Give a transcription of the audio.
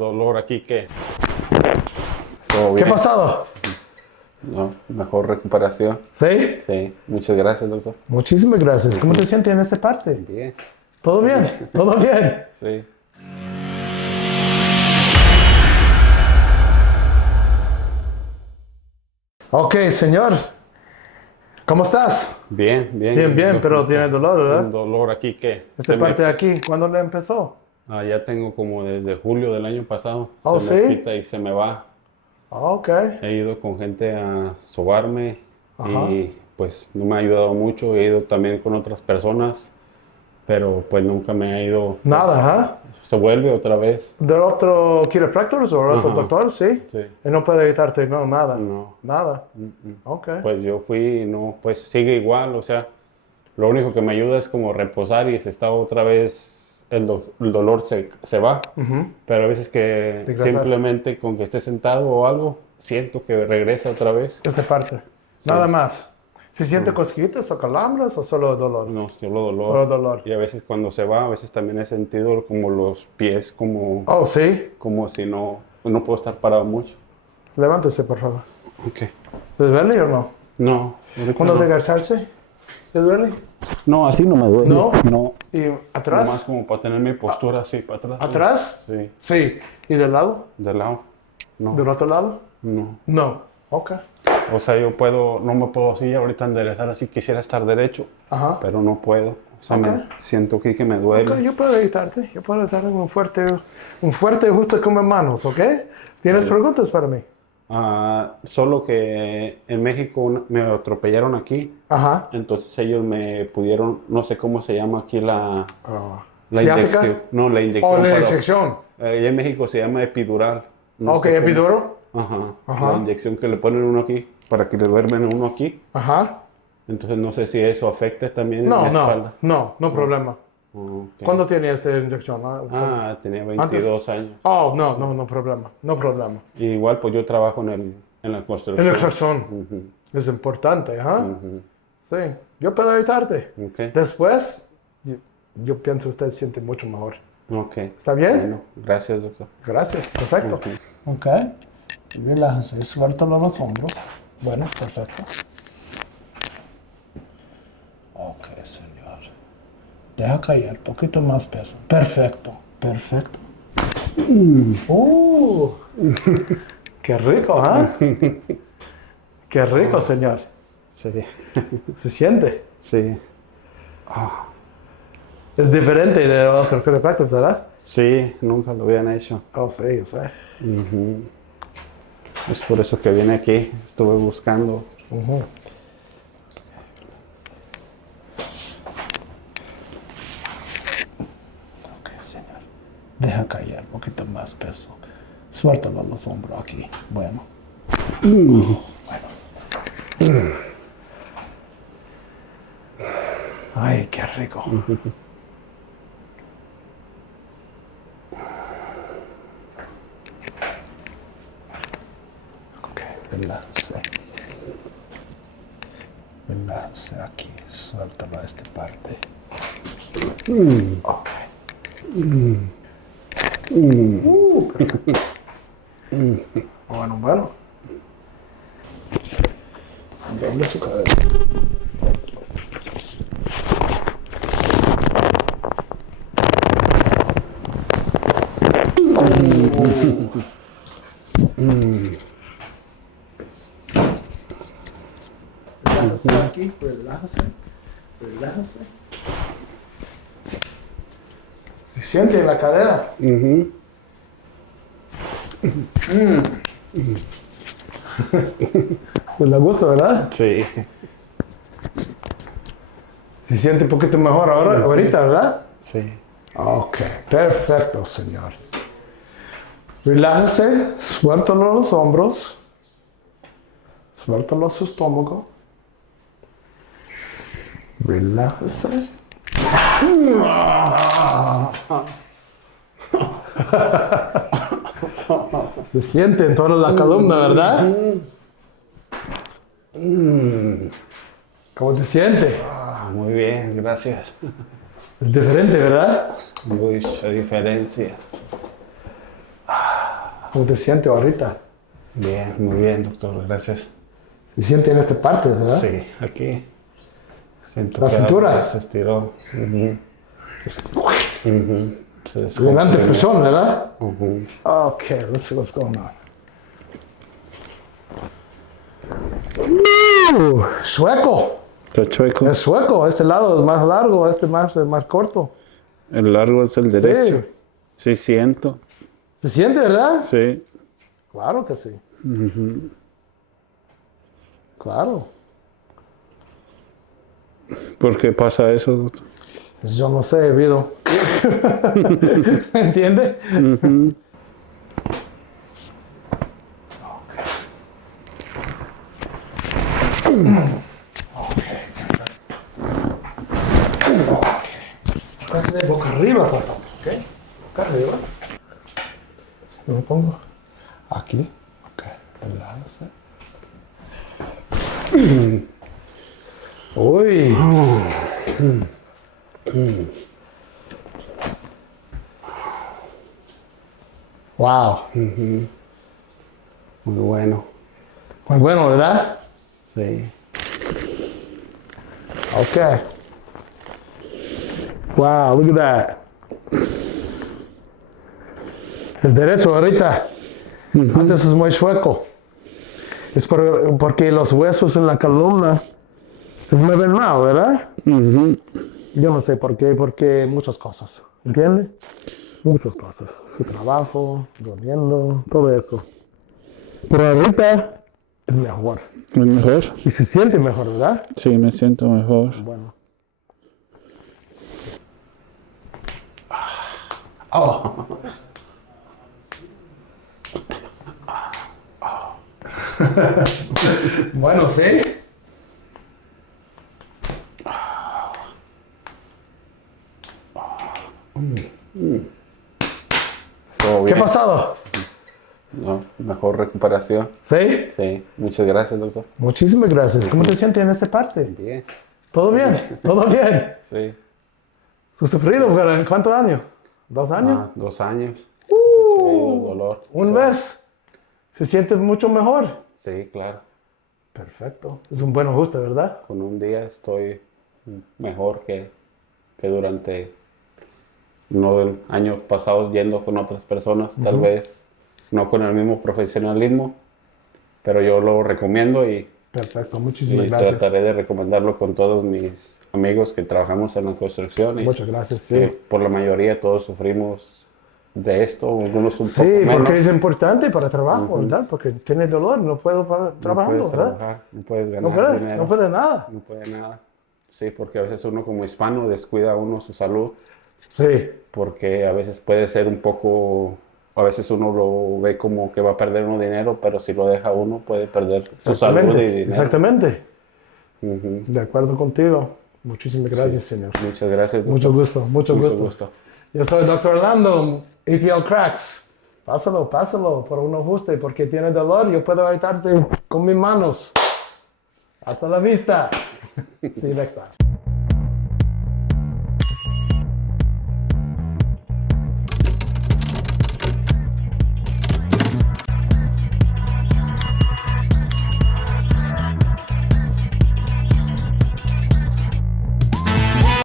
dolor aquí que... ¿Qué ha pasado? No, mejor recuperación. ¿Sí? Sí, muchas gracias, doctor. Muchísimas gracias. ¿Cómo te sientes en esta parte? Bien. ¿Todo bien? ¿Todo bien? Sí. Ok, señor. ¿Cómo estás? Bien, bien. Bien, bien, pero tiene dolor, Un ¿verdad? dolor aquí que... Esta parte de aquí, ¿cuándo le empezó? Ya tengo como desde julio del año pasado. Oh, se me ¿sí? quita y se me va. Ok. He ido con gente a sobarme Ajá. y pues no me ha ayudado mucho. He ido también con otras personas, pero pues nunca me ha ido. Nada, ¿ah? Se vuelve otra vez. ¿De otro quiropráctor o otro Ajá. doctor? Sí. Sí. Y no puede evitarte, no, nada. No. Nada. Ok. Pues yo fui y no, pues sigue igual. O sea, lo único que me ayuda es como reposar y se está otra vez, el dolor se va. Pero a veces que Regresar. simplemente con que esté sentado o algo, siento que regresa otra vez. Esta parte. Nada más. ¿Se siente cosquillitas o calambres o solo dolor? No, solo dolor. Solo dolor. Y a veces cuando se va, a veces también he sentido como los pies, como, Oh, sí. como si no puedo estar parado mucho. Levántese, por favor. Ok. ¿Le duele o no? No. ahorita ¿Cuándo no. de agacharse? ¿Le duele? No, así no me duele. ¿No? No. ¿Y atrás? Nomás como para tener mi postura así, para atrás. ¿Atrás? Sí. Sí. ¿Y del lado? De lado. No. ¿Del otro lado? No. No. Ok. O sea, no me puedo así ahorita enderezar así, quisiera estar derecho, Ajá. pero no puedo. O sea, Ok. siento aquí que me duele. Ok, yo puedo ayudarte. Yo puedo darte un fuerte ajuste con mis manos, ¿ok? ¿Tienes preguntas para mí? Solo que en México me atropellaron aquí, Ajá. entonces ellos me pudieron, no sé cómo se llama aquí la ¿Ciática? inyección. No, la inyección. ¿O la para- inyección? allá en México se llama epidural. No Ok, sé cómo. epiduro. Ajá. Ajá. La inyección que le ponen uno aquí, para que le duermen uno aquí. Ajá. Entonces no sé si eso afecte también en No, la espalda. no problema. Ok. ¿Cuándo tiene esta inyección? Tenía 22 años. Oh, no problema. No problema. Y igual pues yo trabajo en la construcción. La extracción es importante, ¿ah? Sí, yo puedo ayudarte. Ok. Después, yo pienso que usted siente mucho mejor. Ok. ¿Está bien? Bueno, gracias, doctor. Gracias, perfecto. Ok. Relájese, suéltalo los hombros. Bueno, perfecto. Ok, señor. Deja caer, poquito más peso. Perfecto, perfecto. Qué rico, ¿ah? Qué rico, señor. Sí. ¿Se siente? Sí. Es diferente de otro quiropráctico, ¿verdad? Sí, nunca lo habían hecho. Oh, sí, yo sé. Es por eso que vine aquí. Estuve buscando. Ok, señor. Deja caer un poquito más peso. Suéltalo los hombros aquí. Bueno. Bueno. Ay, qué rico. Ok, relájese. Relájese aquí. Suéltalo a esta parte. Ok. Perfecto. Bueno. Doble su cabeza. Relájese aquí, relájese. ¿Se siente en la cadera? Pues le gusta, ¿verdad? Sí. Se siente un poquito mejor ahorita, ¿verdad? Sí. Ok, perfecto, señor. Relájese, suéltalo los hombros, suéltalo su estómago. Relájese. Se siente en toda la columna, ¿verdad? ¿Cómo te sientes? Muy bien, gracias. Es diferente, ¿verdad? Mucha diferencia. ¿Cómo te sientes ahorita? Bien, muy bien, doctor, gracias. Se siente en esta parte, ¿verdad? Sí, aquí. Siento ¿La que cintura? algo se estiró. Se Levante descomprimió. presión, ¿verdad? Ujú. Okay, let's see what's going on. Sueco. Está chueco. Es sueco. Este lado es más largo, este más corto. El largo es el derecho. Sí, siento. ¿Se siente, verdad? Sí. Claro que sí. Claro. ¿Por qué pasa eso, doctor? Yo no sé, Vido. ¿Entiende? Casi de boca arriba, por favor. ¿Ok? Boca arriba. Yo me pongo aquí. Ok. Relájese. Uy. Wow. Muy bueno. Muy bueno, ¿verdad? Sí. Okay. Wow, look at that. El derecho ahorita. Antes es muy chueco. Es porque los huesos en la columna se mueven mal, ¿verdad? Yo no sé por qué, porque muchas cosas. ¿Entiendes? Muchas cosas. Su trabajo, durmiendo, todo eso. Pero ahorita es mejor. ¿Es mejor? Y se siente mejor, ¿verdad? Sí, me siento mejor. Bueno. Oh. Bueno, sí. ¿Todo ¿Qué bien? ha pasado? No, mejor recuperación. ¿Sí? Sí. Muchas gracias, doctor. Muchísimas gracias. ¿Cómo te sientes en esta parte? Bien. ¿Todo bien? ¿Todo bien? Sí. ¿Tú sufrido? ¿Pero en cuántos años? ¿2 años? 2 años. Se me ha ido el dolor. ¿Un Sí. mes? ¿Se siente mucho mejor? Sí, claro. Perfecto. Es un buen ajuste, ¿verdad? Con un día estoy mejor que durante unos años pasados yendo con otras personas, tal vez no con el mismo profesionalismo, pero yo lo recomiendo y Perfecto. Muchísimas gracias. trataré de recomendarlo con todos mis amigos que trabajamos en la construcción. Y Muchas gracias, que sí. por la mayoría todos sufrimos de esto, algunos un poco Sí, menos. porque es importante para el trabajo, ¿verdad? Porque tiene dolor, no puedo para trabajando, puedes ¿verdad? trabajar, no puedes No ganar puede, dinero. no puede nada. No puede nada. Sí, porque a veces uno como hispano descuida uno su salud, Sí, porque a veces puede ser un poco, a veces uno lo ve como que va a perder uno dinero, pero si lo deja uno puede perder su salud y dinero. Exactamente. Ujú. De acuerdo contigo. Muchísimas gracias, señor. Muchas gracias. doctor. Mucho gusto, mucho Mucho gusto. gusto. Yo soy Dr. Orlando, ATL Cracks. Pásalo por un ajuste, porque tiene dolor. Yo puedo ayudarte con mis manos. Hasta la vista. See you next time.